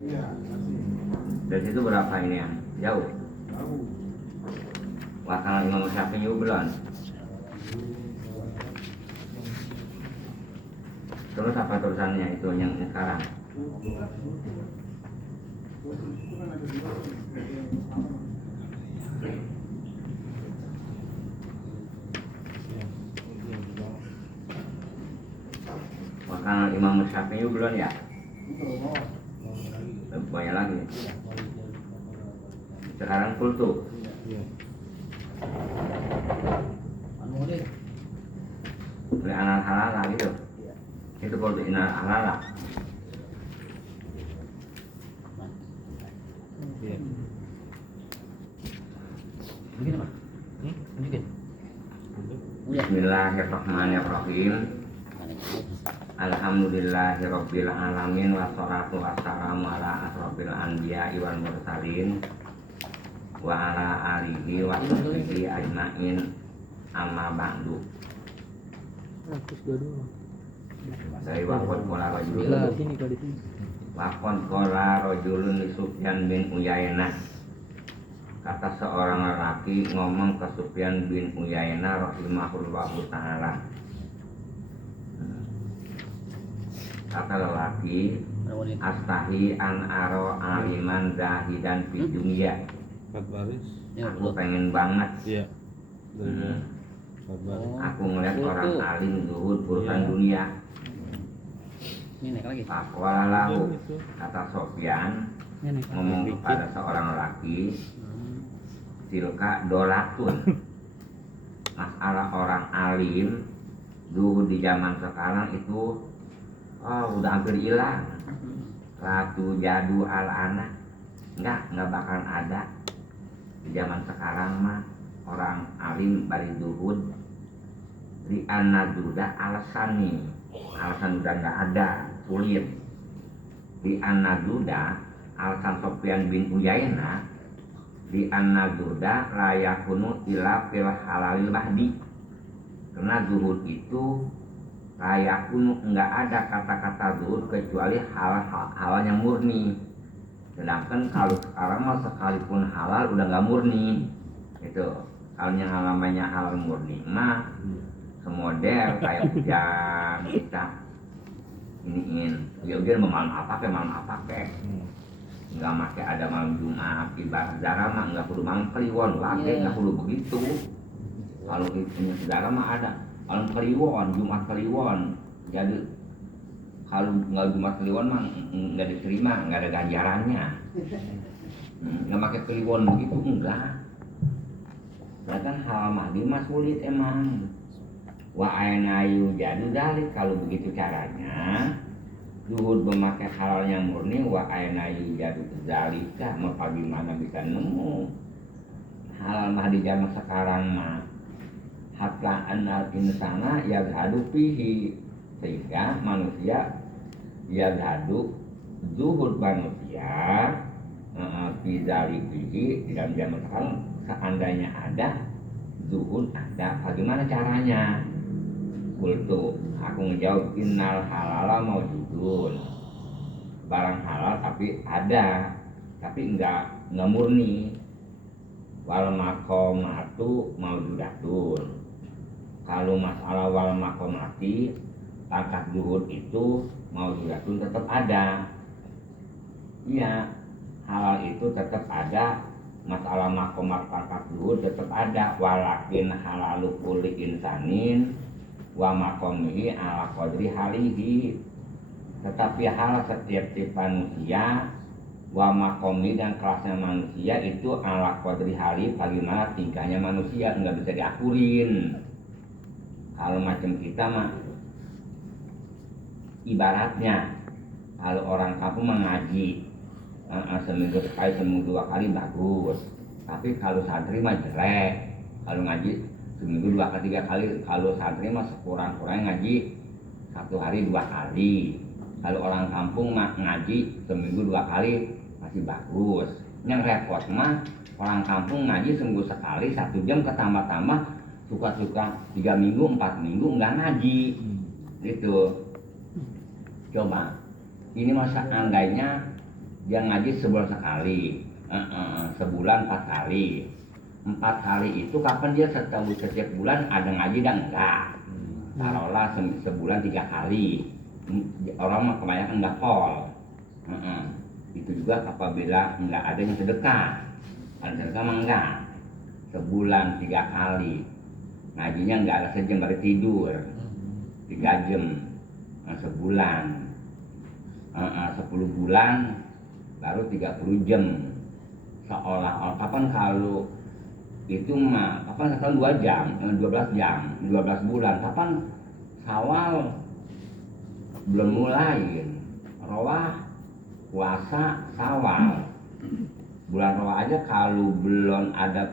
Iya, masih. Dari situ berapa ini ya? Jauh. Tahu. Wakil Imam Syafi'i belum. Terus apa terusannya itu yang sekarang? Wakil Imam Syafi'i belum ya? Banyak lagi. Sekarang full tuh. Oleh anak halal gitu. Itu full tuh anak halal. Begini Pak. Tunjukin. Bismillahirrahmanirrahim. Alhamdulillahirabbil alamin wassalatu wassalamu ala asrofil anbiya'i wal mursalin wa ala alihi wa sahbihi ajmain amma ba'du. Dari wakon kola rajulun li Sufyan bin Uyainah. Kata seorang lelaki ngomong ke Sufyan bin Uyainah rahimahullahu ta'ala. Kata lelaki, astahi an aro aliman zahidan fi dunia. Aku pengen banget. Iya. Aku ngeliat orang alim zuhud urusan dunia. Ini naik lagi. Faqala lahu, kata Sufyan ngomong kepada seorang lelaki, tilka dolatun. Masalah orang alim zuhud di zaman sekarang itu udah hampir hilang. Ratu jadu al anak nggak bakalan ada di zaman sekarang mah. Orang alim bari zuhud di anaduda alasan udah nggak ada, sulit. Di anaduda alasan Sufyan bin Uyainah, di anaduda layakunu ila fil halalil bahdi. Karena zuhud itu layakunu nggak ada kata-kata zuhud kecuali hal yang murni. Sedangkan kalau sekarang mah sekalipun halal udah nggak murni. Itu kalau yang namanya halal murni mah semodel kayak hujan kita iniin dia malam apa ke nggak pakai ada malam Jumat ibarat sejarah mah nggak perlu malam kliwon lagi nggak perlu begitu. Kalau punya sejarah mah ada malam kliwon, Jumat kliwon. Jadi kalau nggak Jumat kliwon mah nggak diterima, nggak ada ganjarannya. Nggak pakai kliwon begitu enggak. Bahkan hal mahdi mah sulit emang. Wa ainayu jadu dalik, kalau begitu caranya zuhud memakai halal yang murni. Wa ainayu jadu zalika, mau bagaimana bisa nemu halal mahdi zaman sekarang mah. Hatta anal insana yazhadu fihi, sehingga manusia yazhadu zuhud manusia fi zalikihi di dalam zaman sekarang. Seandainya ada zuhud, ada bagaimana caranya? Kultu, aku ngejawab innal halala maujudun. Barang halal tapi ada, tapi enggak murni. Wal maqamatu maujudatun. Kalau masalah wal maqamati, pangkat zuhud itu maujudatun tetap ada. Iya, halal itu tetap ada. Masalah makomat pangkat zuhud tetap ada. Walakin halalu kulli insanin wa makomihi ala qadri halihi. Tetapi hal setiap tipe manusia wa makomi dan kelasnya manusia itu ala qadri hali, bagaimana tingkahnya manusia, nggak bisa diakurin. Kalau macam kita mah ibaratnya kalau orang kampung mengaji seminggu sekali, seminggu dua kali bagus. Tapi kalau santri mah jelek. Kalau ngaji seminggu dua kali, tiga kali. Kalau santri mah sekurang-kurangnya ngaji satu hari dua kali. Kalau orang kampung mah ngaji seminggu dua kali masih bagus. Yang repot mah orang kampung ngaji seminggu sekali 1 jam, ketambah-tambah suka-suka 3 minggu 4 minggu nggak ngaji gitu. Coba ini masa andainya dia ngaji sebulan sekali, sebulan 4 kali. 4 kali itu kapan dia setiap bulan ada ngaji dan enggak. Taruhlah sebulan 3 kali. Orang mah kebanyakan enggak pol. Itu juga apabila enggak ada yang sedekah. Kalau sedekah mah enggak. Sebulan 3 kali. Ngajinya enggak ada sejam dari tidur. 3 jam. Sebulan. 10 bulan baru 30 jam. Seolah-olah kapan kalau itu mah kapan sekarang 2 jam, 12 jam, 12 bulan. Kapan Syawal belum mulai. Rawah puasa Syawal. Bulan Rawah aja kalau belum ada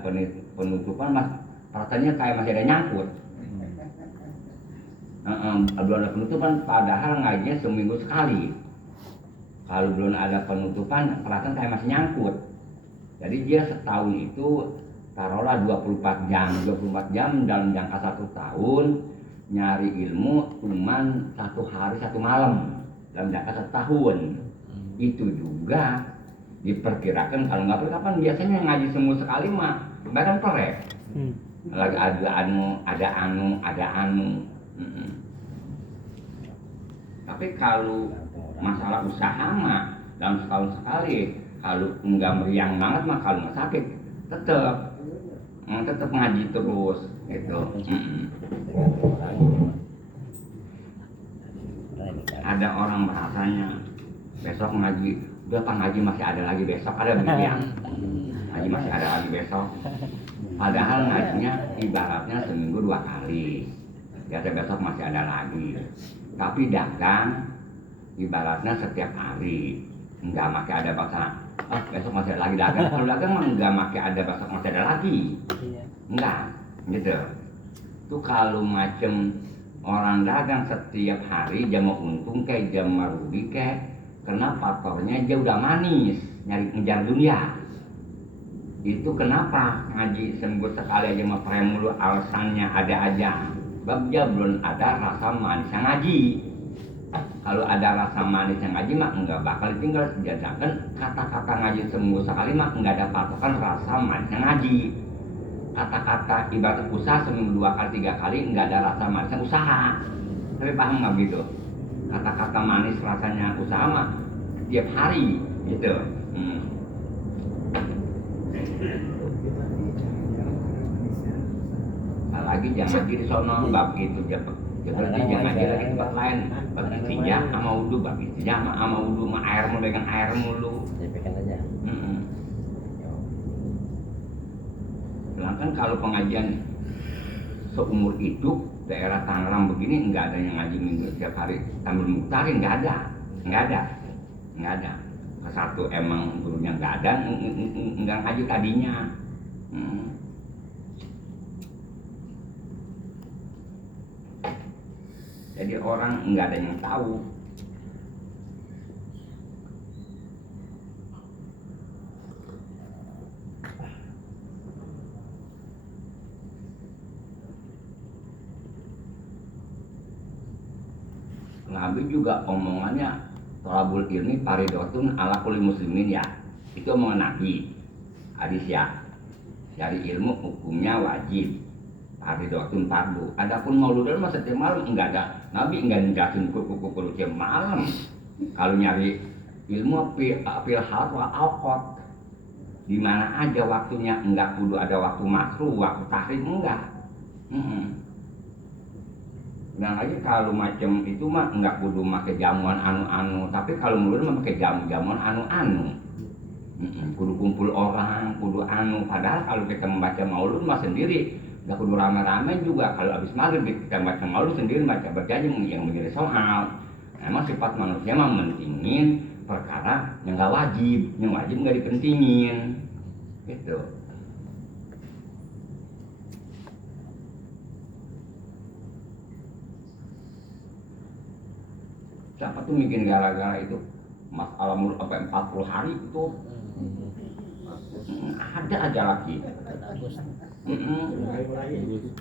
penutupan mas rasanya kayak masih ada nyangkut. Belum ada penutupan padahal ngajinya seminggu sekali. Kalau belum ada penutupan perasaan kayak masih nyangkut. Jadi dia setahun itu taruhlah 24 jam dalam jangka 1 tahun nyari ilmu cuman 1 hari 1 malam dalam jangka 1 tahun. Itu juga diperkirakan kalau nggak kapan biasanya ngaji semua sekali mah bahkan korek. Lagi ada anu. Tapi kalau masalah usaha mah dalam setahun sekali, kalau enggak meriang banget mah kalau nggak sakit tetap ngaji terus gitu. Ada orang bahasanya besok ngaji, udah pak ngaji masih ada lagi besok, ada begitu ya. Ngaji masih ada lagi besok. Padahal ngajinya ibaratnya seminggu 2 kali. Biasa besok masih ada lagi. Tapi dagang ibaratnya setiap hari. Enggak makai ada bahasa besok masih ada lagi dagang. Kalau dagang mah enggak makai ada besok masih ada lagi. Enggak, gitu. Itu kalau macam orang dagang setiap hari jam mau untung kayak jam mau rugi kayak karena faktornya dia udah manis nyari ngejar dunia. Itu kenapa ngaji seminggu sekali aja mah mulu alasannya ada aja. Sebab dia belum ada rasa manis yang ngaji. Kalau ada rasa manis yang ngaji mah enggak bakal tinggal sedangkan kata-kata ngaji seminggu sekali mah enggak ada patokan rasa manis yang ngaji. Kata-kata ibarat usaha seminggu 2 kali 3 kali enggak ada rasa manis yang usaha. Tapi paham nggak gitu? Kata-kata manis rasanya usaha mah tiap hari gitu. Lagi jangan ngaji di sono bab itu berarti jangan ngaji lagi tempat lain bab istijah sama wudu bab istijah sama wudu sama air mulu pegang air mulu Dipegang aja. Sedangkan kalau pengajian seumur hidup daerah Tangerang begini nggak ada yang ngaji minggu setiap hari sambil muktarin nggak ada. Satu emang gurunya nggak ada nggak ngaji tadinya. Jadi orang nggak ada yang tahu. Nabi juga omongannya thalabul ilmi faridotun ala kulli muslimin ya. Itu omongan Nabi. Hadis ya. Dari ilmu hukumnya wajib. Faridotun fardu. Adapun mauludan mah setiap malam enggak ada. Nabi enggak ngejelasin kuku tiap malam. Kalau nyari ilmu fil hal wa awqat. Di mana aja waktunya enggak kudu ada waktu makruh, waktu tahrim enggak. Dan lagi kalau macam itu mah enggak kudu make jamuan anu-anu, tapi kalau mulur mah pakai jamuan anu-anu. Kudu kumpul orang, kudu anu. Padahal kalau kita membaca maulud mah sendiri, enggak kudu rame-rame juga. Kalau habis maghrib kita baca maulud sendiri baca berjanji yang menjadi soal. Emang sifat manusia mah mentingin perkara yang enggak wajib, yang wajib enggak dipentingin. Gitu. Siapa tuh bikin gara-gara itu masalah mulut sampai 40 hari itu ada aja lagi.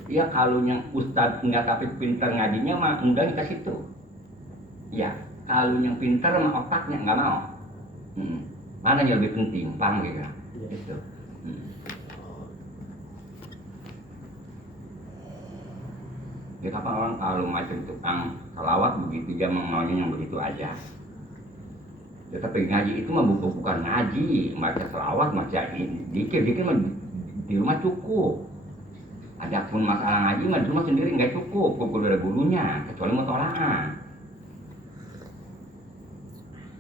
Ya kalau yang ustadz enggak tapi pinter ngajinya mah enggak ke situ. Ya kalau yang pinter mah otaknya enggak mau. Mana yang lebih penting, paham gitu? Gitu. Ya kapan orang kalau macam tukang selawat begitu dia maunya yang begitu aja. Ya, tapi ngaji itu mah bukan ngaji, baca selawat, baca dikir mah di rumah cukup. Adapun masalah ngaji mah di rumah sendiri nggak cukup, kumpul dari gurunya, kecuali mutolaah.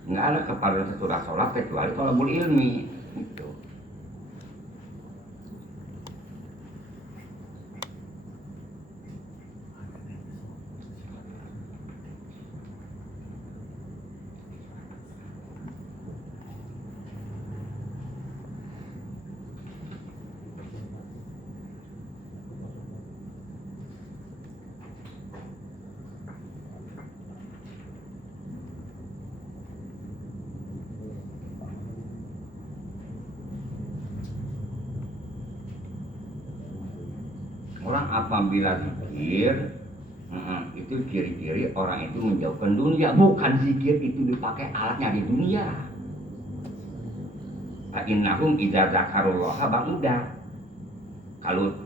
Nggak ada kepada sesudah sholat kecuali thalabul ilmi. Gitu. Orang apabila zikir, itu ciri-ciri orang itu menjauhkan dunia. Bukan zikir itu dipakai alatnya di dunia. Innahum idza dzakarullaha ba'uda. Kalau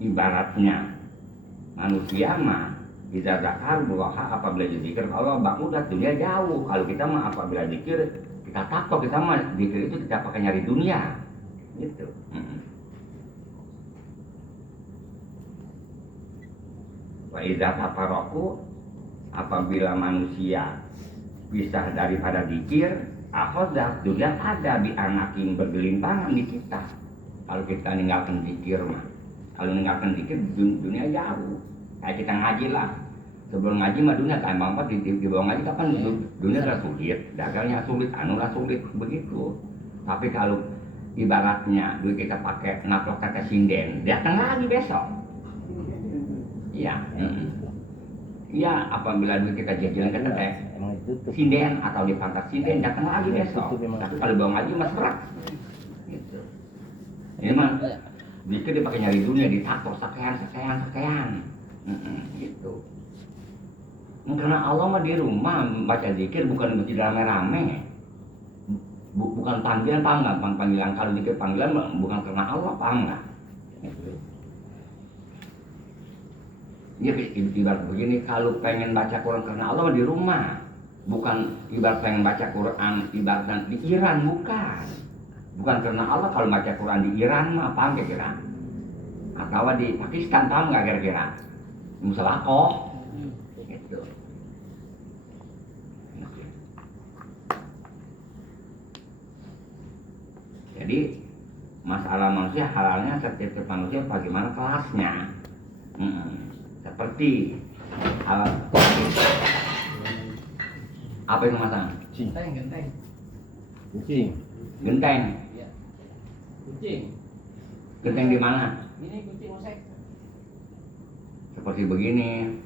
ibaratnya manusia mah idza dzakarullaha apabila zikir Allah ba'uda, dunia jauh. Kalau kita mah apabila zikir kita takut, kita mah zikir itu kita pakai nyari dunia. Gitu. Wa idza tafarraqu, apabila manusia pisah daripada zikir, akhodah dunia ada di anakin bergelimpangan di kita. Kalau kita ninggalkan zikir mah, kalau ninggalkan zikir dunia jauh. Kayak kita ngaji lah, sebelum ngaji mah dunia kan mampat di bawah ngaji kapan dunia lah sulit, dagangnya sulit, anulah sulit begitu. Tapi kalau ibaratnya duit kita pakai naplok kata sinden, datang lagi besok. Iya, iya apabila duit kita jajalan ke teh sinden atau di pantat sinden datang lagi besok. Tapi kalau bawa ngaji mas berat. Gitu. Ini mah dikit dipakai nyari dunia, ditato sekian. Gitu. Karena Allah mah di rumah baca zikir bukan di rame-rame. Bukan panggilan, paham nggak? Panggilan kalau zikir panggilan bukan karena Allah, paham nggak? Gitu. Ya ibarat begini, kalau pengen baca Quran karena Allah di rumah, bukan ibarat pengen baca Quran ibarat di Iran, bukan karena Allah. Kalau baca Quran di Iran mah paham kira-kira, atau di Pakistan paham nggak kira-kira, musalakoh gitu. Jadi masalah manusia halalnya setiap manusia bagaimana kelasnya. Seperti hal apa itu masalah? Genteng. Genteng. Ya. Kucing. Genteng di mana? Ini kucing mosek. Seperti begini.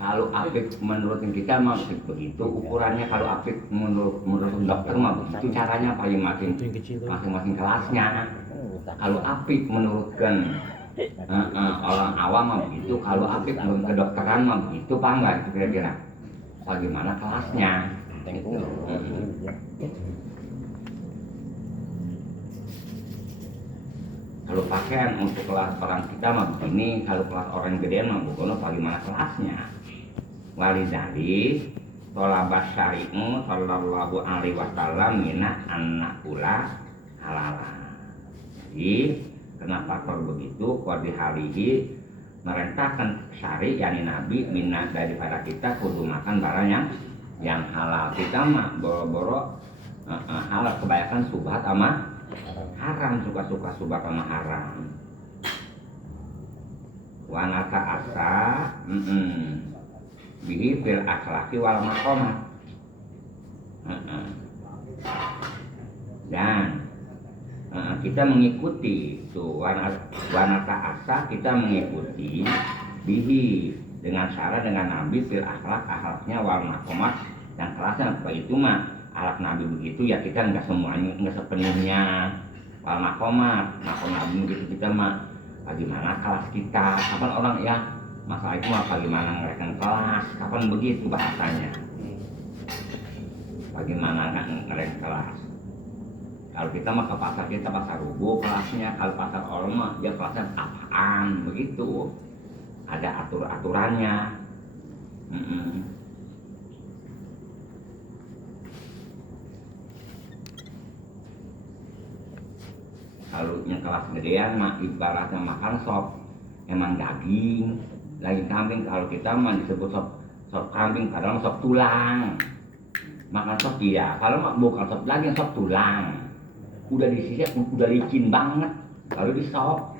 Kalau apik menurut kita mah begitu ukurannya. Kalau apik menurut dokter mah begitu caranya masing-masing kelasnya. Kalau apik menurutkan orang awam mah begitu, kalau apik menurut kedokteran mah begitu, paham nggak itu kira-kira? Bagaimana kelasnya? Kalau pakaian untuk kelas orang kita mah begini, kalau kelas orang gedean mah bukan bagaimana kelasnya? Walidali tolabas syari'u sallallahu alaihi wasallam mina annakula halala. Jadi kenapa kalau begitu? Qadi halihi merentahkan syari yakni Nabi minat daripada kita kudu makan barang yang halal. Kita mah boro-boro halal, kebanyakan subhat sama haram, suka-suka subhat sama haram. Wanata asa bihi fil akhlaqi wal maqamat. Dan kita mengikuti tuh wanata asa, kita mengikuti bihi dengan syarat dengan Nabi fil akhlaknya wal maqamat, dan kelasnya apa itu mah akhlak Nabi begitu ya, kita nggak semuanya, nggak sepenuhnya wal maqamat Nabi begitu. Kita mah bagaimana kelas kita, kapan orang ya masalah itu mah bagaimana ngerayakan kelas, kapan begitu bahasanya, bagaimana ngerayakan kelas. Kalau kita mah ke pasar, kita pasar rubuh kelasnya. Kalau pasar orang mah ya kelasnya apaan begitu. Ada aturannya. Kalau yang kelas gedean mah ibaratnya makan sop emang daging, lagi kambing. Kalau kita mah disebut sop kambing, padahal sop tulang. Makan sop iya, kalau mah bukan sop daging, sop tulang. Udah disisir, udah licin banget. Kalau di sop,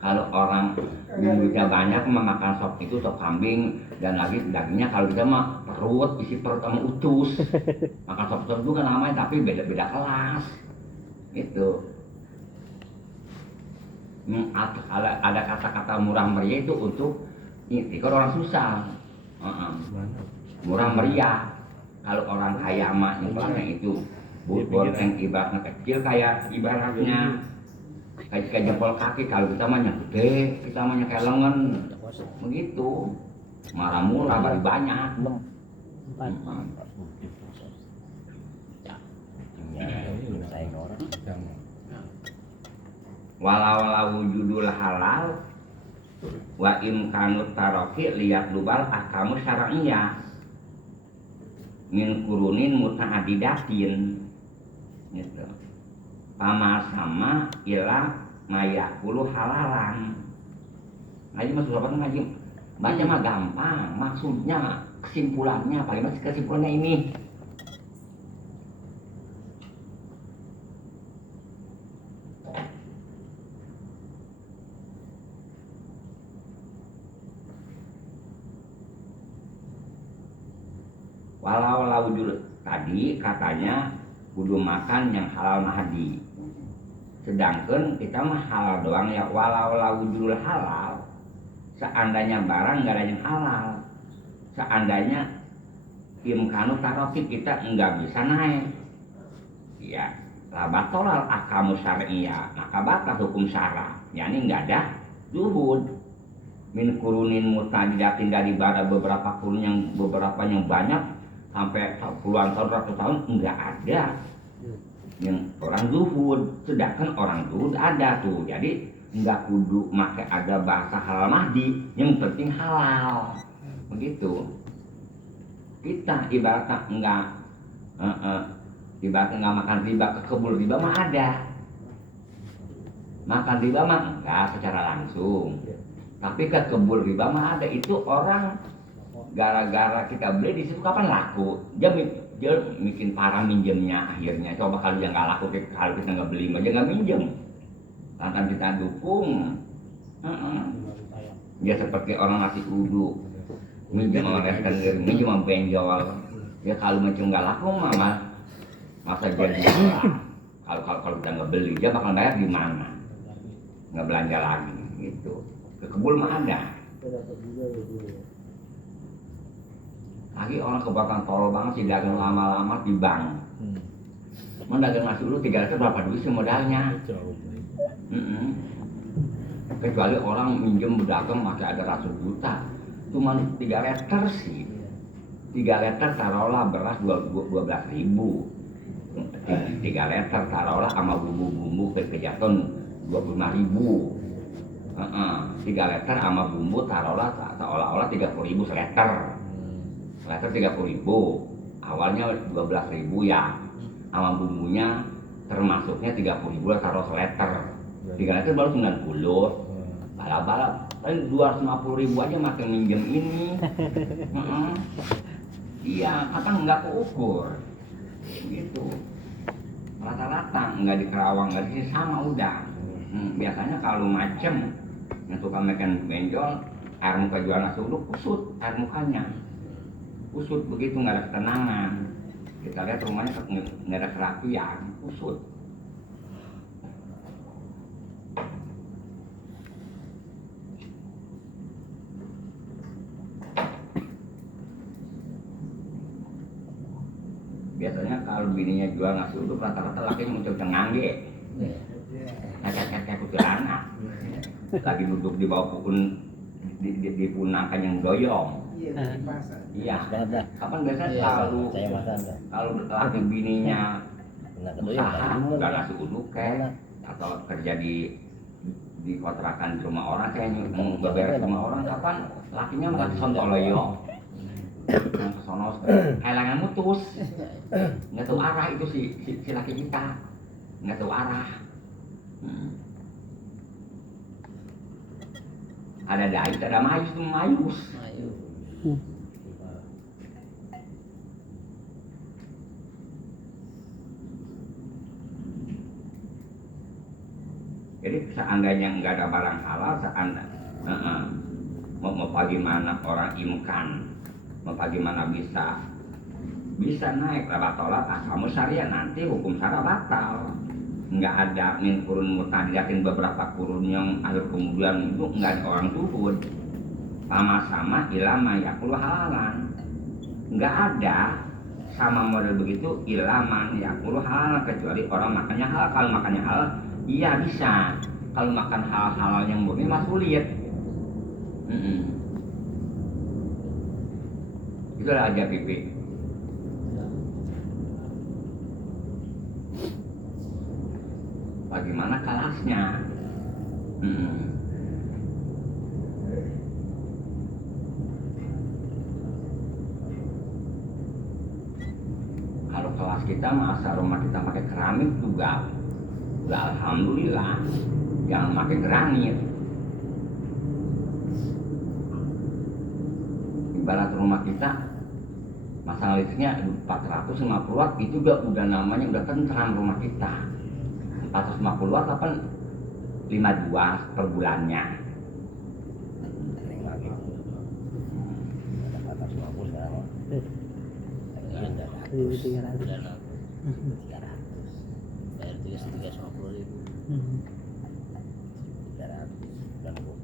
kalau orang duitnya banyak makan sop itu sop kambing, dan lagi dagingnya kalau kita mah perut, isi perut sama utus. Makan sop itu kan namanya, tapi beda-beda kelas. Itu. Ada kata-kata murah meriah itu untuk ini kalau orang susah. Murah meriah. Kalau orang kaya mah kelasnya itu boreng ibaratnya kecil, kayak ibaratnya kayak jempol kaki. Kalau kita mah yang gede, kita mah kayak lengan begitu. Marah murah balik banyak. Walau wujudul halal wa imkanut taroki lihat lubal ahkamu syar'iyah min kurunin muta'adidatin gitu. Pama sama ila mayakulu halalan. Ngaji mah susah banget ngaji. Baca mah gampang, maksudnya kesimpulannya, paling kesimpulannya ini. Walau laujul tadi katanya kudu makan yang halal mahdi. Sedangkan kita mah halal doang ya. Walau laujul halal, seandainya barang nggak ada yang halal, seandainya imkanu taroki kita nggak bisa naik, ya labatolal akamu syari'iyah, maka batal hukum syara. Yani nggak ada zuhud. Min kurunin mutadidatin, dari beberapa kurun yang beberapa yang banyak sampai puluhan tahun, ratus tahun enggak ada yang orang zuhud. Sedangkan orang zuhud ada tuh. Jadi enggak kudu make ada bahasa halal mahdi, yang penting halal begitu. Kita ibaratnya enggak ibaratnya enggak makan riba, ke kebul riba mah ada. Makan riba mah enggak secara langsung, tapi ke kebul riba mah ada. Itu orang gara-gara kita beli di situ kapan laku, dia bikin parah minjemnya akhirnya. Coba kalau dia nggak laku, kalau kita nggak beli dia nggak minjem, lantaran kita dukung. Dia seperti orang ngasih kudu minjem sama rekening, minjem sama benjol. Ya kalau macam nggak laku mah masa jadi kalau kita nggak beli, dia bakal bayar di mana? Nggak belanja lagi gitu. Ke kebul mah ada. Lagi orang kebakaran tol banget sih, dagang lama-lama di bank. Dagang nasi dulu 3 liter berapa duit sih modalnya? Kecuali orang minjem berdagang masih ada ratus juta, cuma 3 liter sih. 3 liter taruhlah beras 12.000. 3 liter taruhlah sama bumbu-bumbu kejatuhan 25.000. 3 liter sama bumbu taruhlah seolah-olah 30.000 seliter. Liter 30.000, awalnya 12.000 ya, sama bumbunya termasuknya 30.000 lah taruh seliter. 3 liter baru 90. Balap-balap, paling 250.000 aja makin minjem ini. Iya, kan nggak keukur, gitu. Rata-rata nggak di Kerawang, nggak di sini sama udah. Biasanya kalau macem yang suka makan benjol, air muka jual nasi uduk kusut air mukanya. Kusut begitu, nggak ada ketenangan. Kita lihat rumahnya nggak ada kerapian, kusut. Biasanya kalau bininya jual nasi uduk, rata-rata lakinya muncul cengangge, kayak kuntilanak, lagi duduk di bawah pohon di punangkan yang doyong. Iya. Kapan biasanya kalau laki bininya usaha nggak nasi uduk kayak atau kerja di kontrakan di rumah orang kayak beberes rumah orang kapan lakinya malah sontoloyo yang kesono helangan mutus nggak tahu arah itu si laki kita nggak tahu arah. Ada dai ada mayus tuh mayus. Jadi seandainya nggak ada barang halal, mau bagaimana orang imkan, mau bagaimana bisa naik lewat tolak asal syariah nanti hukum syara batal. Nggak ada min kurun mutadiyatin beberapa kurun yang akhir kemudian itu nggak ada orang turun sama-sama ilama yakulu halalan. Nggak ada sama model begitu ilaman yakulu halalan kecuali orang makannya halal. Kalau makannya halal iya bisa, kalau makan hal-hal yang murni mah sulit. Itulah aja pipi. Bagaimana kelasnya? Kalau kelas kita masa rumah kita pakai keramik juga. Alhamdulillah, jangan pakai granit. Ibarat rumah kita, masang listriknya 450 watt, itu udah namanya udah tentram rumah kita. 450 watt apa 52 per bulannya.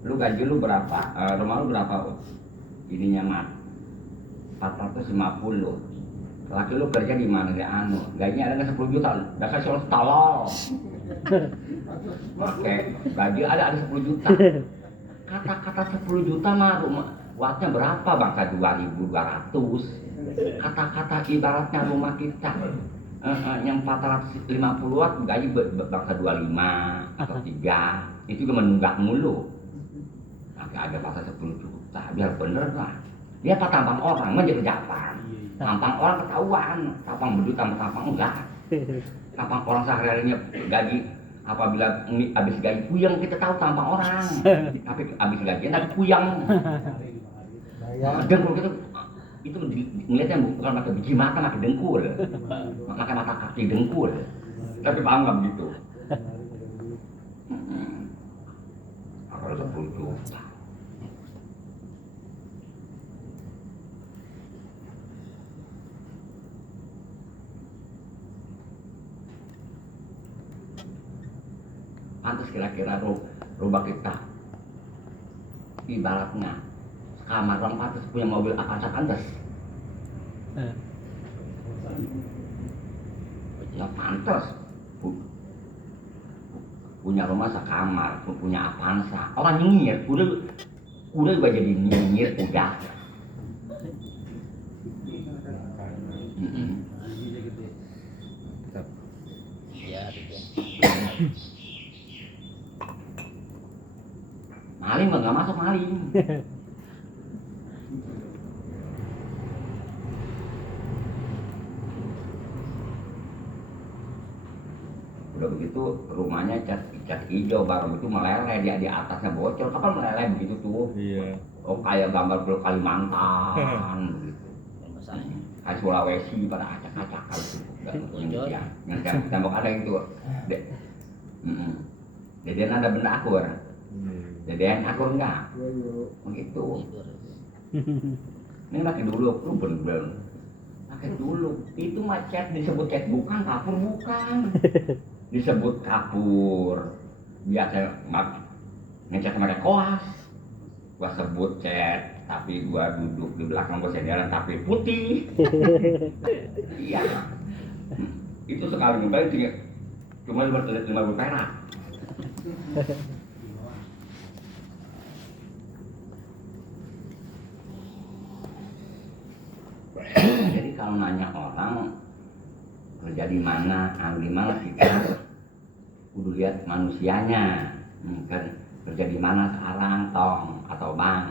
Lu gaji lu berapa? Rumah lu berapa? Ininya mah 450. Laki lu kerja di mana di gajinya ada nggak 10 juta? Dasar soal tolol. Oke, gaji ada 10 juta. Kata-kata 10 juta mah rumah wattnya berapa bangsa 2.200. Kata-kata ibaratnya rumah kita yang 450 watt gaji bangsa 25 atau 3 itu juga menunggak mulu. Nanti ada bangsa 10 juta biar bener lah. Dia tampang orang menjadi japan. Tampang orang ketahuan, tampang berjuta tampang enggak. Tampang orang sehari-harinya gaji apabila habis gaji puyeng kita tahu tampang orang. Tapi habis gaji tapi puyeng. Dengkul itu ngeliatnya bukan pakai biji mata, pakai dengkul. Pakai mata kaki dengkul. Tapi paham nggak begitu? Kalau 10 juta. Pantas kira-kira rumah kita ibaratnya kamar orang pantas punya mobil Avanza pantas. Ya pantas punya rumah sekamar, punya Avanza. Orang nyengir, udah juga jadi nyengir udah. Maling nggak masuk maling. Udah begitu rumahnya cat hijau baru itu meleleh di atasnya bocor. Kapan meleleh begitu tuh? Iya. Oh kayak gambar Pulau Kalimantan begitu. Kayak Sulawesi pada acak-acakan itu. Yang tembok ada itu. Dedean ada benda akur. Dedean akur enggak? Begitu. Ini pakai dulu, lu bener-bener. Pakai dulu. Itu mah cat disebut cat bukan, kapur bukan. Disebut kapur. Biasa ngecat pakai koas. Gua sebut cat, tapi gua duduk di belakang gua senderan tapi putih. Iya. Itu sekali kembali cuma 50 perak. Jadi kalau nanya orang kerja di mana, di mana kita kudu lihat manusianya. Kan kerja di mana sekarang tong atau bang.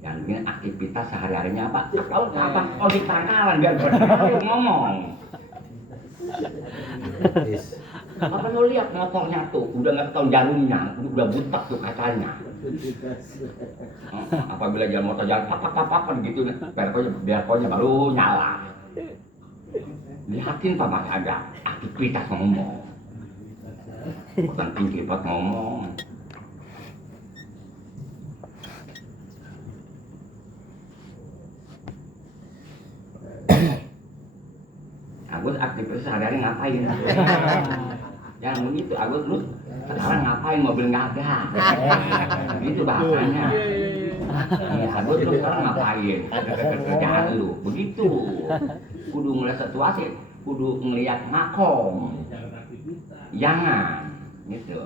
Yang ini aktivitas sehari-harinya apa? Kalau apa? Oh di pangkalan biar berani ngomong. Apa lu lihat motornya tuh udah nggak tahu jarumnya, udah butak tuh kacanya. Apabila jalan motor jalan apa gitu, biar pokoknya baru nyala. Lihatin pak masih ada aktivitas ngomong, bukan tinggi buat ngomong. Agus aktivitas sehari-hari ngapain? Jangan begitu, Agus lu sekarang ngapain mobil nggak ada? Gitu bahasanya. Ya, Agus lu sekarang ngapain? Kerjaan lu, begitu. Kudu ngeliat situasi, kudu ngeliat makom. Jangan, gitu.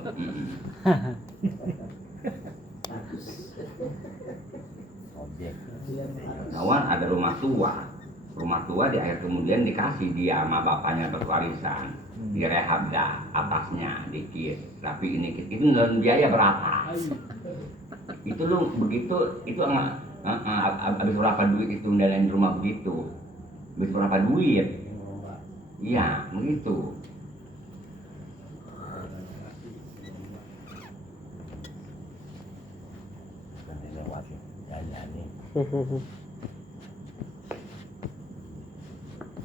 Kawan ada rumah tua di akhir kemudian dikasih dia sama bapaknya berwarisan, direhab dah atasnya dikit, tapi ini itu non biaya berapa? Itu lu begitu itu habis berapa duit itu danain rumah begitu? Habis berapa duit? Iya begitu.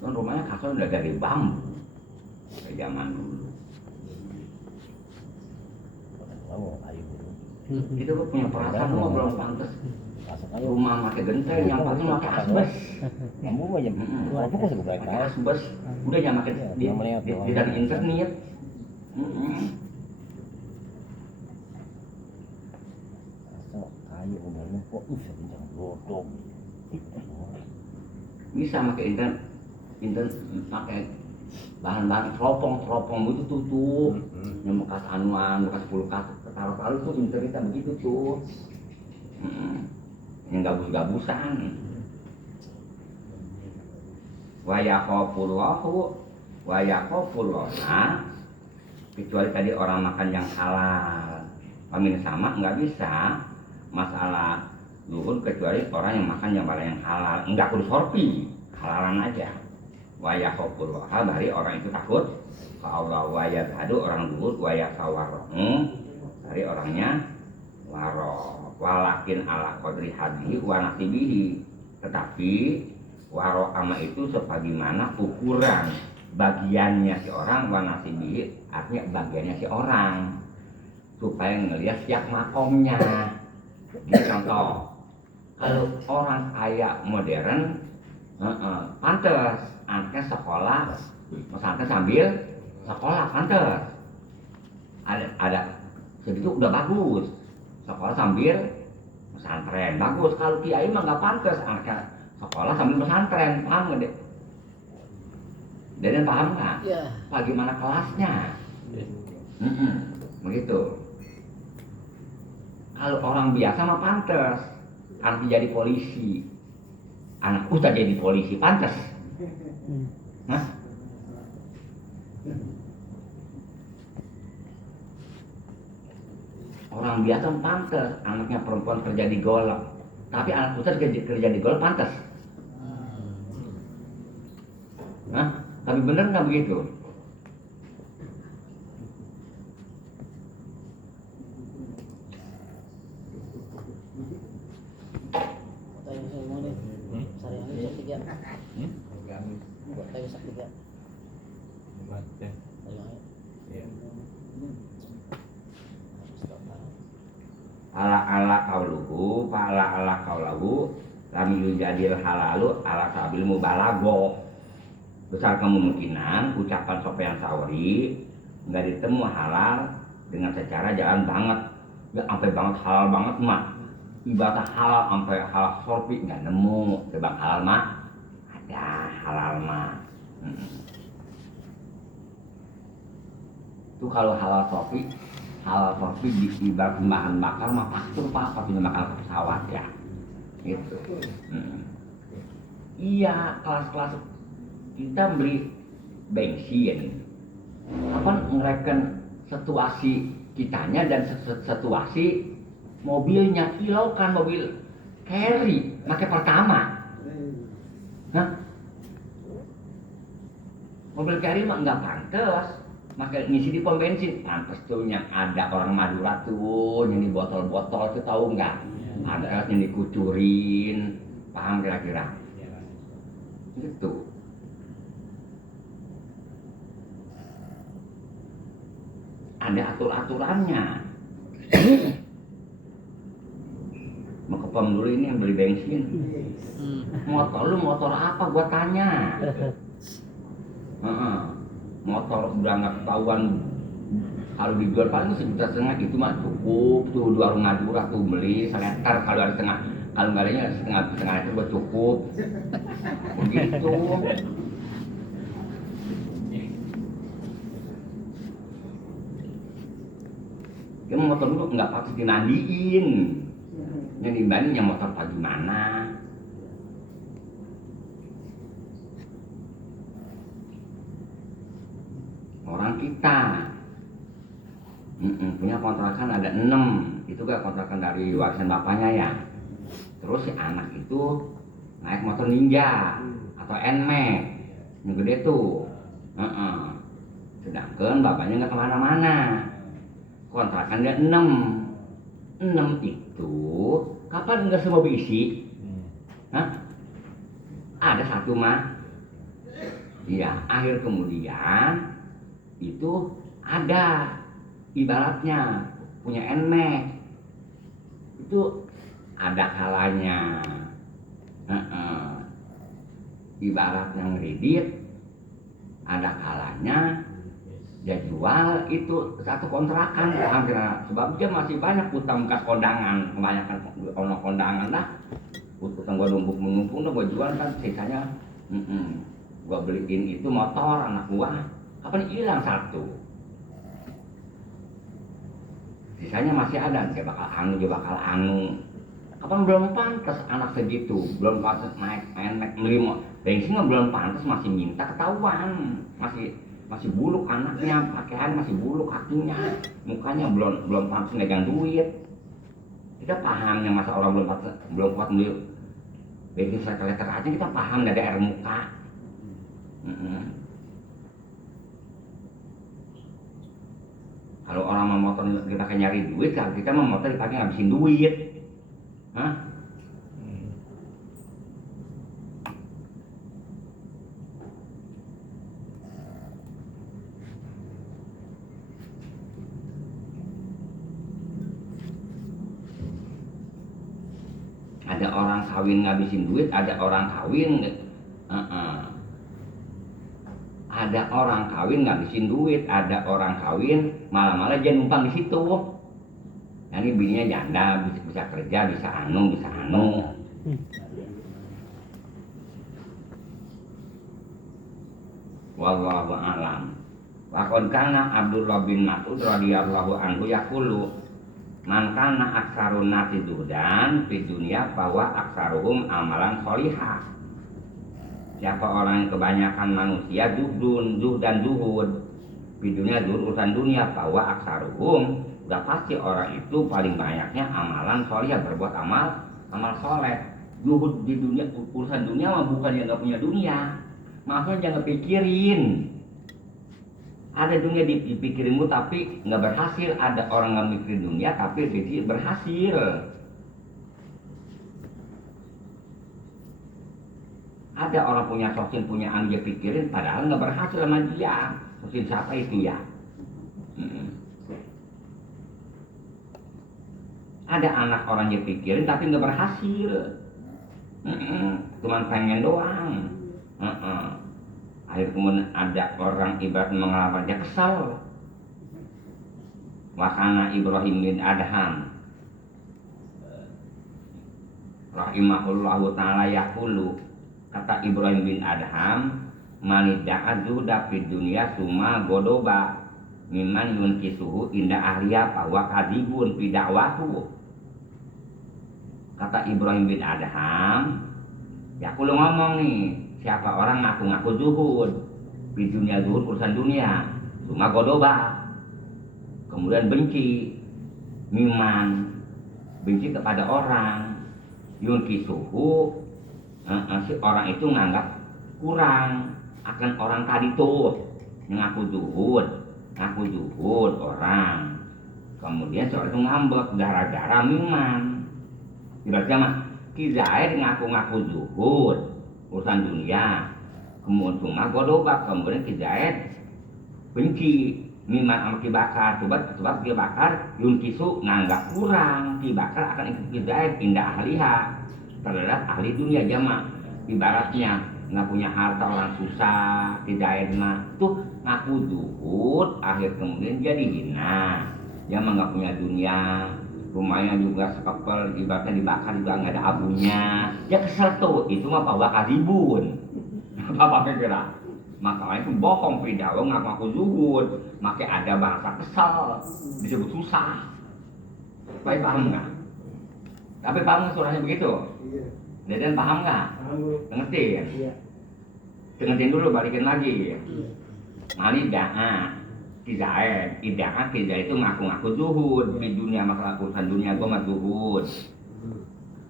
Kan rumahnya kasar udah dari bambu kayak zaman dulu. Itu gue punya perasaan rumah belum pantas. Rumah pakai genteng, yang pakai asbes. Pakai asbes, udah yang pakai di dari internet. Bisa pakai internet pakai bahan-bahan teropong itu tuh yang bekas anuan, bekas kulkas taruh tuh internetnya begitu tuh yang gabus-gabusan. Wa yakhafullah kecuali tadi orang makan yang halal pamin sama nggak bisa masalah luhur kecuali orang yang makan yang halal, enggak kudu sorpi, halalan aja. Wa yakhafullah dari orang itu takut ke Allah, wa yazhadu orang luhur, wa yasawarrahu dari orangnya waro, walakin ala qadri hadihi wa nasibihi, tetapi waro ama itu sebagaimana ukuran bagiannya si orang, wa nasibihi artinya bagiannya si orang, supaya ngelihat siap makomnya. Jadi contoh, kalau orang kaya modern, pantes, anaknya sekolah, pesantren sambil sekolah pantes. Ada segitu udah bagus, sekolah sambil pesantren bagus. Kalau kiai mah nggak pantes, anaknya sekolah sambil pesantren, paham nggak deh? Dan paham nggak? Ya. Bagaimana kelasnya? Begitu. Kalau orang biasa mah pantes, anak jadi polisi, anak ustaz jadi polisi pantes. Hah? Orang biasa pantes, anaknya perempuan kerja di golok, tapi anak ustaz kerja di golok pantes. Hah? Tapi bener nggak begitu? Ala kaulahu lam yujadil halalu ala sabil mubalago. Besar kemungkinan ucapan Sufyan Tsauri nggak ditemu halal dengan secara jalan banget, nggak sampai banget halal banget mah. Ibadah halal sampai halal sorfi nggak nemu, sebab halal mah ada halal mah. Itu kalau halal sorfi di bahan bakar mah pastur apa tidak bakal pesawat ya. Gitu. Iya, kelas-kelas kita beli bensin, kapan ngereken situasi kitanya dan situasi mobilnya, hilaukan mobil carry pakai pertama. Hah? Mobil carry mah nggak pantas pakai ngisi di pom bensin. Pantas tuh yang ada orang Madura tuh yang di botol-botol tuh, tahu nggak? Ada yang dikucurin, paham kira-kira? Gitu. Ada atur-aturannya. Mau ke pom dulu ini yang beli bensin. Motor lu motor apa? Gua tanya. Motor udah nggak ketahuan, kalau dijual paling 1,5 juta gitu mah cukup tuh. Di warung Madura tuh beli seletar, kalau ada setengah, kalau nggak adanya setengah itu buat cukup. Begitu. Dia motor dulu nggak patut dinandiin. Yang dibanding yang motor pagi mana. Orang kita punya kontrakan ada 6, itu kan kontrakan dari warisan bapaknya ya. Terus si anak itu naik motor Ninja atau Nmax yang gede tuh. Sedangkan bapaknya nggak kemana-mana. Kontrakan dia 6 itu kapan nggak semua diisi? Ada satu mah. Iya, akhir kemudian itu ada ibaratnya punya Nmax itu ada kalanya ibaratnya ngeredit, ada kalanya dia jual itu satu kontrakan. Sebab dia masih banyak utang bekas kondangan, kebanyakan kondangan lah, utang gua numpuk gua jual kan, sisanya gua beliin itu motor anak gua. Kapan hilang satu, sisanya masih ada. Dia bakal anu. Kapan belum pantas anak segitu, belum pantas naik beli bensin mah belum pantas, masih minta, ketahuan masih buluk anaknya, pakaian masih buluk, kakinya, mukanya belum pantas megang duit. Kita pahamnya masa orang belum kuat beli bensin 1 liter aja, kita paham dari air muka. Kalau orang mau motor dipakai nyari duit, kalau kita mau motor dipakai ngabisin duit. Ada orang kawin ngabisin duit, ada orang kawin ada orang kawin ngabisin duit, ada orang kawin malah dia numpang di situ. Nah, ini bininya janda, bisa kerja, bisa anu. Wallahu a'lam. Wa qad kana Abdullah bin Mas'ud radhiyallahu anhu yaqulu, man kana aktsarun nasi zuhdan fi dunya bahwa aktsaruhum amalan sholihah. Siapa orang yang kebanyakan manusia zuhud di dunia, urusan dunia, bahwa aksaruhum, udah pasti orang itu paling banyaknya amalan sholihah, berbuat amal soleh. Zuhud di dunia, urusan dunia mah bukan yang nggak punya dunia, maksudnya jangan pikirin. Ada dunia dipikirinmu tapi nggak berhasil, ada orang nggak mikirin dunia tapi berhasil. Ada orang punya sosin, punya anu dia pikirin, padahal nggak berhasil sama dia. Sosin siapa itu ya? Ada anak orang dia pikirin tapi nggak berhasil. Cuman pengen doang. Akhir kemudian ada orang ibarat mengalami dia kesal. Wakana Ibrahim bin Adham rahimahullahu ta'ala yaqulu, kata Ibrahim bin Adham, manidda'a zuhda fid dunya summa godoba mimman yunkisuhu inda ahliya bahwa kadibun fi da'wahu. Kata Ibrahim bin Adham, ya aku ngomong nih, siapa orang ngaku-ngaku zuhud di dunia, zuhud urusan dunia, cuma godoba, kemudian benci, miman, benci kepada orang, yunkisuhu, si orang itu nganggap kurang akan orang tadi tuh yang ngaku zuhud orang, kemudian seorang itu ngambek gara-gara miman. Ibaratnya mah Ki Zaid ngaku-ngaku zuhud urusan dunia, kemudian cuma godoba, kemudian Ki Zaid benci miman sama Ki Bakar, sebab Ki Bakar yunkisu nganggap kurang, Ki Bakar akan ikut Ki Zaid pindah ahliha terhadap ahli dunia jama. Ibaratnya nggak punya harta, orang susah, Ki Zaid mah tuh ngaku zuhud, akhir kemudian jadi hina, dia mah nggak punya dunia, rumahnya juga sekepel, ibaratnya dibakar juga nggak ada abunya, ya kesel tuh. Itu mah Pak Wakadibun apa kira, makanya itu bohong pidawa ngaku zuhud, makanya ada bahasa kesel disebut susah. Baik, paham nggak? Tapi paham nggak surahnya begitu? Iya. Deden paham nggak? Paham, Guru. Dengetin, Iya. dengetin dulu, balikin lagi. Iya. Mali idaah itu ngaku-ngaku zuhud di dunia, masalah urusan dunia gua mah zuhud.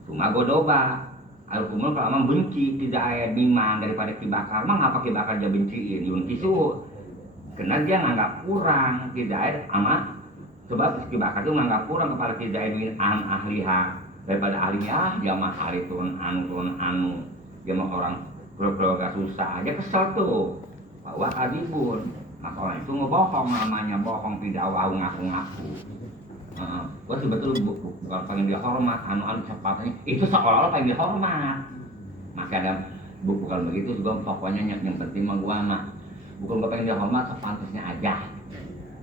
Cuma godoba, al-kumul kalau benci tidak ayat miman daripada Ki Bakar, mah ngapa Ki Bakar dia benciin yunkisu, karena dia nganggap kurang Ki Zaid ama, sebab Ki Bakar itu nganggap kurang kepada Ki Zaid min an ahliha daripada ahlinya. Dia mah ahli turun anu, dia mah orang keluarga susah, dia kesel tuh bahwa kadibun. Maka orang itu ngebohong, namanya bohong, tidak wau ngaku-ngaku. Gua sebetulnya bukan pengen dia hormat, anu cepatnya itu seolah-olah pengen dia hormat. Maka ada bukan begitu juga, pokoknya yang penting mah gua mah bukan gua pengen dia hormat, sepantasnya aja.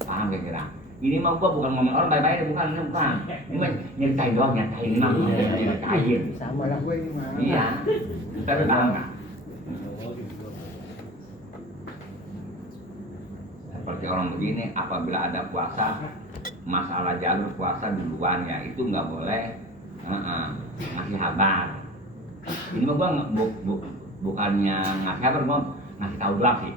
Paham kira-kira? Ini mah gua bukan ngomong orang baik-baik, bukan. Ini mah nyeritain doang, nyatain ini mah nyeritain. Sama lah gue ini mah. Iya. Tapi paham nggak? Seperti orang begini, apabila ada puasa, masalah jalur puasa duluannya itu nggak boleh ngasih kabar. Ini mah gua bukannya ngasih kabar, gua ngasih tahu doang sih.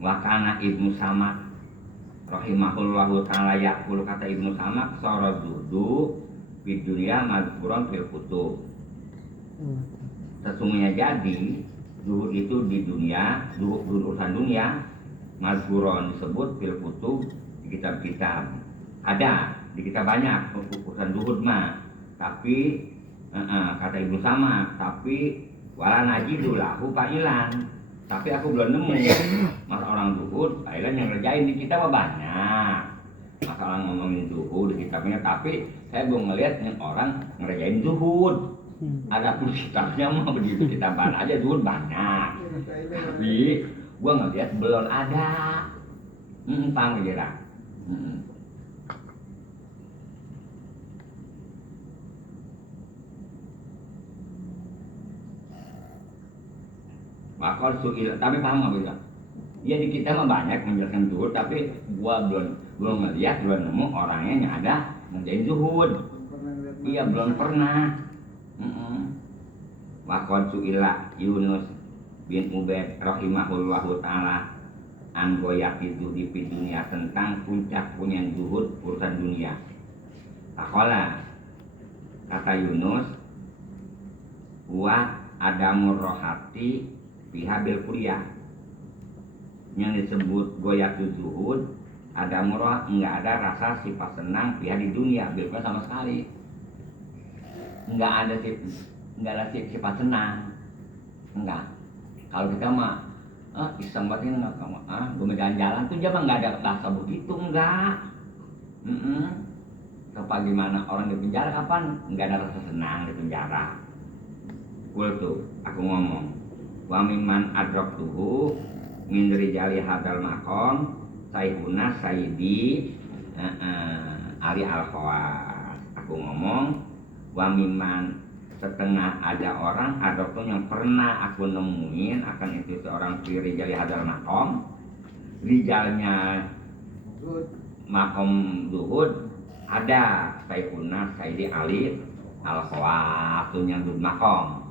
Wakana Ibnu Samak rahimahullahu ta'ala yaqulu, kata Ibnu Samak, sorot dudu di dunia mazkuron fil kutub. Sesungguhnya jadi zuhud itu di dunia, zuhud urusan dunia, mazkuron disebut fil kutub di kitab-kitab. Ada di kitab banyak urusan zuhud mah, tapi kata Ibnu Samak, tapi wala najidu lahu fa'ilan, tapi aku belum nemu mas orang zuhud fa'ilan yang ngerjain. Di kitab banyak masalah ngomongin zuhud di kitabnya, tapi saya belum ngeliat yang orang ngerjain zuhud. Ada pun kitabnya mah begitu, kitaban aja zuhud banyak, tapi gua ngeliat belum ada. Paham kira? Makor suil, tapi paham nggak bisa? Ya di kita mah banyak menjelaskan zuhud, tapi gua belum ngeliat, belum nemu orangnya yang ada ngerjain zuhud. Iya, belum pernah. Makor suila Yunus bin Ubaid rahimahullahu ta'ala an goyaki zuhdi di dunia, tentang puncak punya zuhud urusan dunia. Takola, kata Yunus, wa adamur rohati bihabil kuliah, yang disebut goyatu zuhud, ada murah, enggak ada rasa sifat senang pihak di dunia, bilkuliah sama sekali, enggak ada sifat senang, enggak. Kalau kita mah iseng banget enggak, gue jalan-jalan tuh dia mah enggak ada rasa begitu, enggak. Kapan gimana orang di penjara, kapan enggak ada rasa senang di penjara. Tuh aku ngomong, wa mimman adraktuhu min rijali hadal maqam sayyiduna sayyidi Ali Al-Khawas. Aku ngomong wa mimman, setengah ada orang adraktu yang pernah aku nemuin akan itu seorang fi rijali hadal maqam, rijalnya makom duhud ada Sayyiduna Sayyidi Ali al-Khawatunya dud makom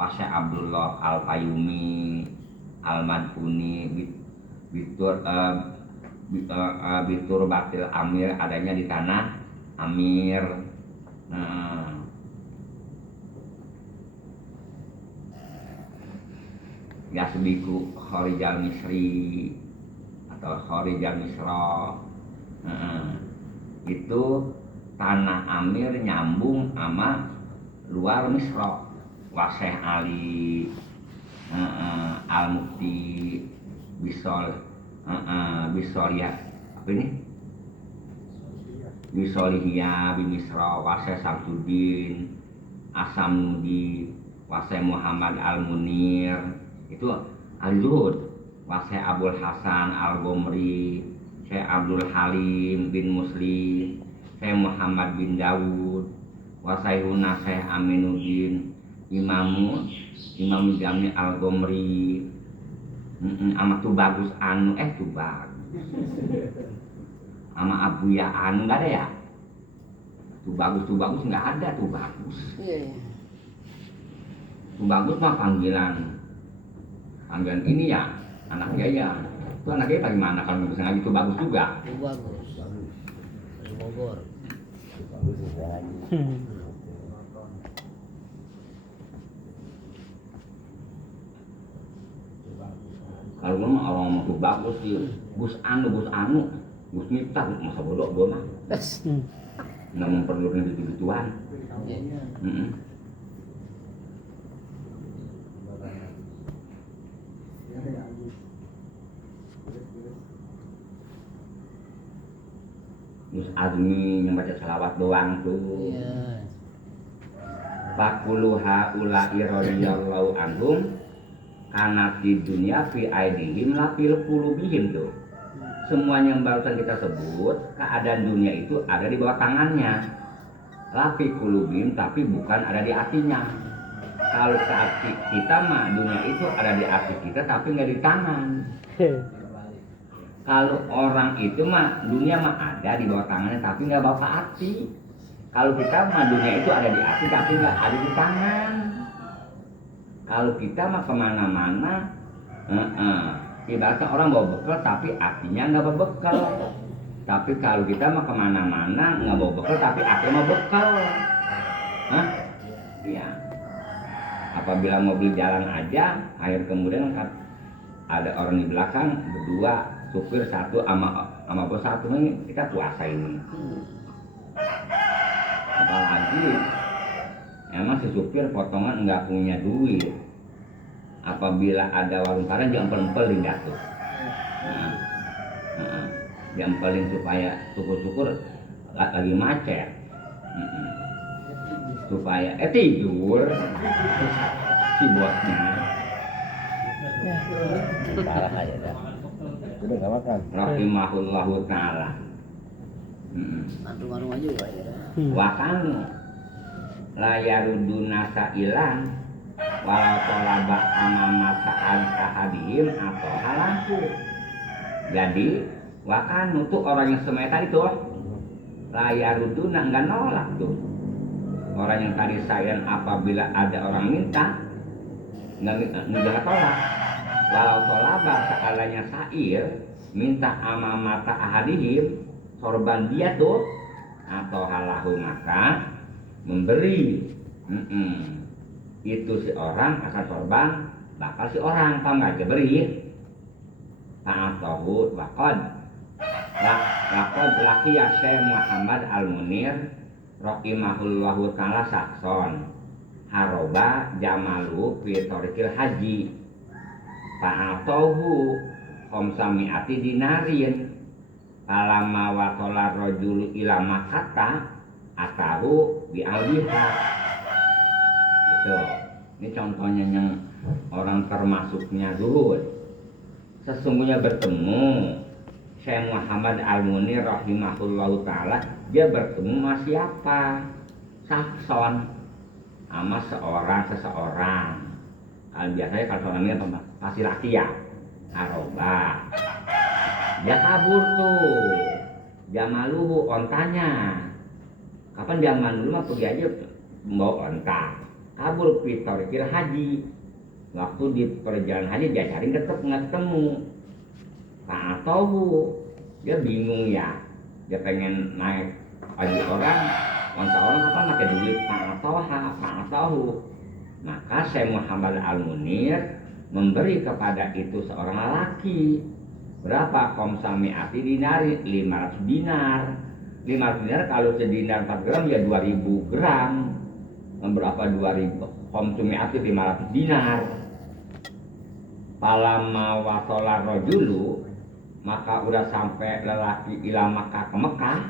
Wasya Abdullah al-Fayumi al-Madfuni Bitur Batil Amir adanya di tanah Amir. Yasbiku Khorijal Misri atau Khorijal Misra. Itu tanah Amir nyambung sama luar Misra. Waseh Ali Al-Mufti Bisoliyah apa ini? Bisolihiyah Bimisra Waseh Samsudin Asamudi Waseh Muhammad Al-Munir itu Al-Zuhud. Waseh Abul Hasan Al-Gomri Syekh Abdul Halim bin Muslim Syekh Muhammad bin Dawud Wasaihuna Syekh Aminuddin Imam Jami Al-Gomri ama tuh bagus anu tuh bagus ama Abuya anu nggak ada ya tuh bagus nggak ada tuh bagus. Iya. Tuh bagus mah panggilan ini ya anaknya ya itu anaknya bagaimana kalau bisa lagi tuh bagus juga. Itu bagus. Dari Bogor. Kalau memang orang mau tuh bagus sih Gus Anu Gus Miftah masa bodoh gue mah nggak memperlukan gitu-gituan. Gus Azmi yang baca salawat doang tuh. Iya. Fakuluha ula'i radhiyallahu anhum karena di dunia fi aidihim la fil qulubihim tuh. Semuanya yang barusan kita sebut keadaan dunia itu ada di bawah tangannya. La fi qulubihim tapi bukan ada di hatinya. Kalau ke hati kita mah dunia itu ada di hati kita tapi nggak di tangan. Kalau orang itu mah dunia mah ada di bawah tangannya tapi nggak bawa ke hati. Kalau kita mah dunia itu ada di hati tapi nggak ada di tangan. Kalau kita mah kemana-mana, ibaratnya orang bawa bekal tapi hatinya nggak bawa bekal. Tapi kalau kita mah kemana-mana nggak bawa bekal tapi hatinya mau bekal. Iya. Apabila mobil jalan aja, akhir kemudian ada orang di belakang berdua, supir satu sama bos satu nih kita puasa ini. Apalagi emang si supir potongan nggak punya duit. Apabila ada warung padang jangan empel-empelin jatuh. Diempelin supaya syukur-syukur lagi macet. Supaya tidur si bosnya. Parah aja dah. Udah nggak makan. Rahimahullahu ta'ala. Warung-warung aja juga ya. Wakanu layaruduna sa'ilan walau tolaba amamata al-kahadihim atau halahu. Jadi wakanu tuh orang yang semai tadi tuh layaruduna nggak nolak tuh. Orang yang tadi sa'ilan apabila ada orang minta nggak tolak. Walau tolaba sealanya sa'il minta amamata ahadihim sorban dia tuh atau halahu maka memberi itu si orang asal sorban bakal si orang paham nggak beri ta'atahu waqad laki ya Syekh Muhammad Al-Munir rahimahullahu ta'ala sakson haroba jamalu fi thoriqil haji ta'atahu khamsami'ati dinarin Alama watola rojulu ilama kata atahu bi'albiha gitu. Ini contohnya yang orang termasuknya dulu. Sesungguhnya bertemu Syekh Muhammad Al-Munir rahimahullahu ta'ala, dia bertemu sama siapa? Sakson sama seseorang. Kalau biasanya kalau soalnya pasti rakyat Arobah dia kabur tuh. Jamaluhu ontanya. Kapan zaman dulu mah pergi aja membawa onta. Kabur pitorikil haji. Waktu di perjalanan haji dia cari tetap nggak ketemu. Tak tahu. Dia bingung ya. Dia pengen naik haji orang. Onta orang kapan pakai duit tak tahu. Maka Syekh Muhammad Al-Munir memberi kepada itu seorang lelaki. Berapa? Komsami'ati dinari, 500 dinar. 500 dinar kalau sedinar 4 gram ya 2000 gram. Berapa 2000? Komsami'ati 500 dinar. Palama wasolar rojulu, maka udah sampai lelaki ila Makkah ke Mekah.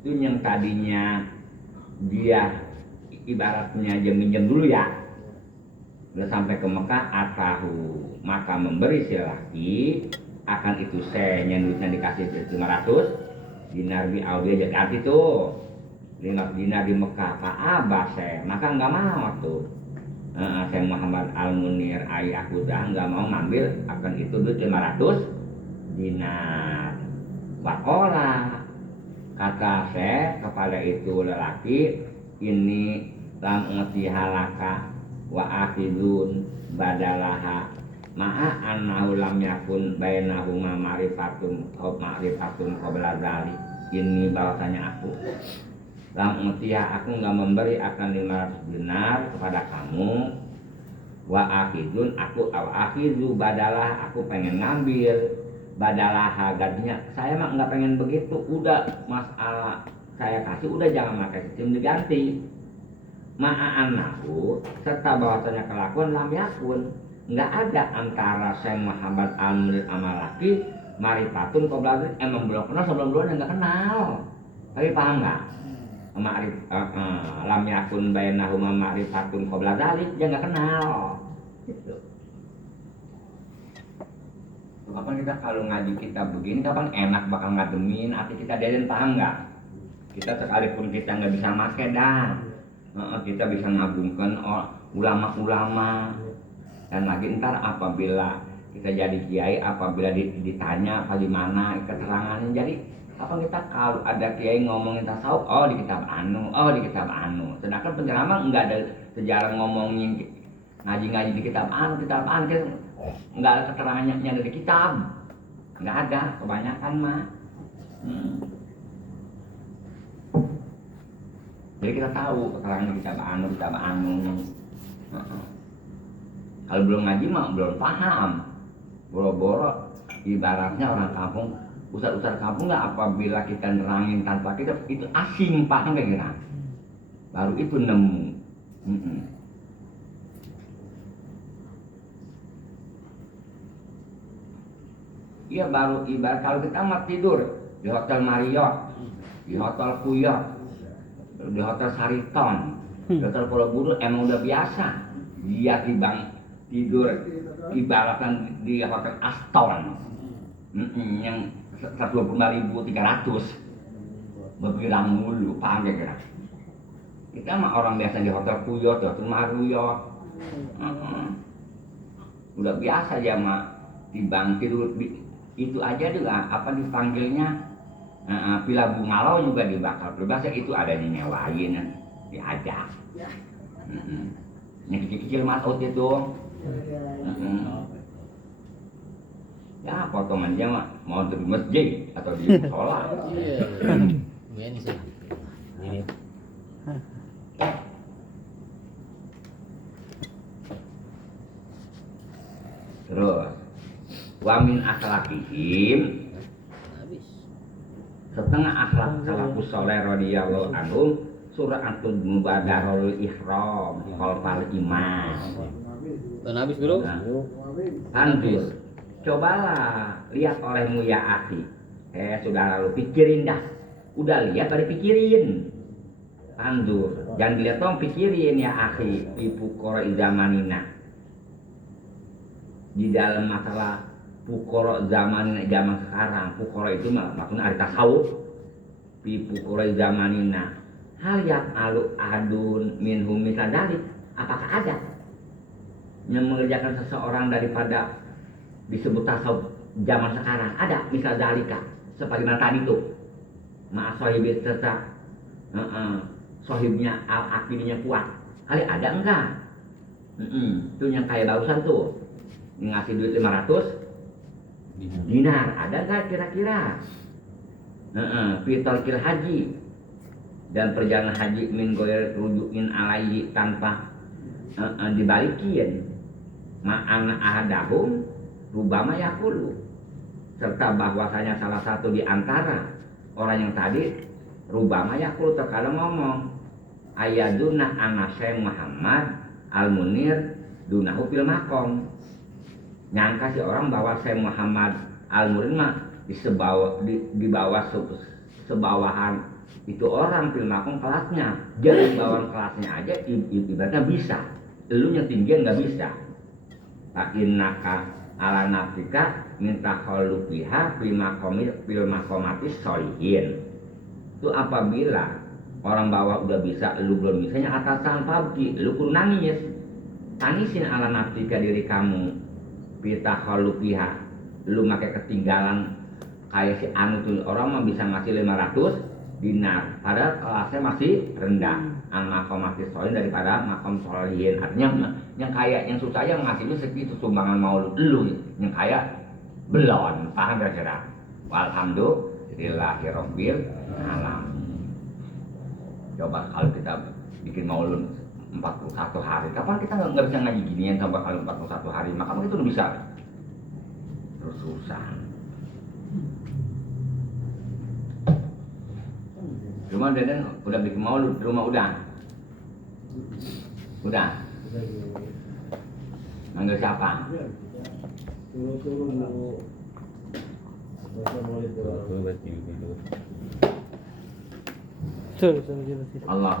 Itu yang tadinya dia ibaratnya minjem dulu ya. Udah sampai ke Mekah atahu, maka memberi si laki akan itu duitnya dikasih 500 dinar di Audi aja itu 5 dinar di Mekah Pak Abah maka nggak mau tuh. Syekh Muhammad Al-Munir ayah udah nggak mau ngambil akan itu duit 500 dinar. Wakola kata Syekh kepada itu lelaki, ini lam ngeti halaka wa akhidun badalaha ma'a annahu lam yakun bainahuma ma'rifatun qabla dzalik. Ini bahwasanya aku lam ngetiha, aku enggak memberi akan 500 dinar kepada kamu. Wa akhidun, aku akhidu badalah, aku pengen ngambil badalah gantinya. Saya mah enggak pengen begitu, udah masalah saya kasih udah jangan pakai sistem diganti. Ma'an nahu serta bahwasanya kelakuan lam yakun, enggak ada antara Syekh Muhammad Al-Munir sama laki marifatun qabla dzalik, emang belum kenal sebelum-sebelumnya enggak kenal. Tapi paham enggak? Lam yakun bainahuma ma'rifatun qabla dzalik, dia enggak kenal. Gitu. Kapan kita kalau ngaji kita begini, kapan enak bakal ngademin hati kita deden, paham enggak? Kita sekalipun kita enggak bisa make dah. Kita bisa ngagungkan ulama-ulama. Dan lagi ntar apabila kita jadi kiai, apabila ditanya apa gimana keterangannya, jadi apa kita kalau ada kiai ngomongin tasawuf, di kitab anu, sedangkan penceramah enggak ada sejarah ngomongin ngaji di kitab anu, kita enggak ada keterangannya dari kitab, enggak ada kebanyakan mah. Jadi kita tahu keterangan kitab anu. Kalau belum ngaji mah belum paham. Boro-boro ibaratnya orang kampung, ustaz-ustaz kampung nggak, apabila kita nerangin tanpa kita itu asing, paham kayak gitu. Baru itu nemu. Iya baru ibarat kalau kita mah tidur di hotel Marriott, di hotel Kuyot, di hotel Sariton, di hotel Pulau Buru emang udah biasa. Dia tidur ibaratkan di hotel Aston yang 125.300 berpirang mulu, paham ya kira? Kita mah orang biasa di hotel Kuyot, hotel Marriott, udah biasa aja mah tidur itu aja juga apa dipanggilnya Villa Bungalau juga dibakar. Berbahasa itu adanya nyewain diajak. Yang kecil-kecil matot itu. Ya potongannya mah mau di masjid atau di musola. Iya nih sih. Terus wamin akhlaqihim, setengah akhlak salafus saleh radhiyallahu anhum suratul mubadarul ihram khalfal imam. Habis bro. Anjur, cobalah lihat olehmu ya akhi. Sudah lalu pikirin dah. Udah lihat baru pikirin. Anjur, jangan dilihat dong, pikirin ya akhi. Ibu koro zamanina. Di dalam masalah pukoro zaman sekarang, pukoro itu maksudnya ada tasawuf. Di pukoro zamanina, hal yang alu adun minhum misadalik, apakah ada yang mengerjakan seseorang daripada disebut tasawuf zaman sekarang ada misal dalika sebagaimana tadi tuh maaf sohibit serta sohibnya al-akidnya kuat kali ada enggak itu yang kayak barusan tuh ngasih duit 500 dinar ada enggak kira-kira fitul haji dan perjalanan haji min goyer rujukin alaihi tanpa dibalikin ma'ana ahadahum rubama yakulu serta bahwasanya salah satu di antara orang yang tadi rubama yakulu terkadang ngomong ayaduna anasy Muhammad al-Munir dunahu fil makom nyangka si orang bahwa Syekh Muhammad al-Munir mah di bawah sebawahan itu orang fil makom kelasnya jadi bawahan kelasnya aja ibaratnya bisa lu yang tinggian nggak bisa takinnaka ala nafsika minta khuluqiha fil makomatis solihin itu apabila orang bawah udah bisa lu belum bisanya atasan pabki lu kudu nangis tangisin ala nafsika diri kamu pita khuluqiha lu make ketinggalan kayak si anu tuh orang mah bisa ngasih 500 dinar padahal kelasnya masih rendah an makomatis solihin daripada makom solihin artinya yang kaya yang susah yang ngasihnya segitu sumbangan maulud lu yang kaya belum paham kira-kira walhamdulillahirabbil alamin. Coba kalau kita bikin maulud 41 hari kapan kita nggak bisa ngaji ginian sampai kalau 41 hari maka itu udah bisa terus susah. Rumah Deden udah bikin maulud rumah udah manggil siapa? Allah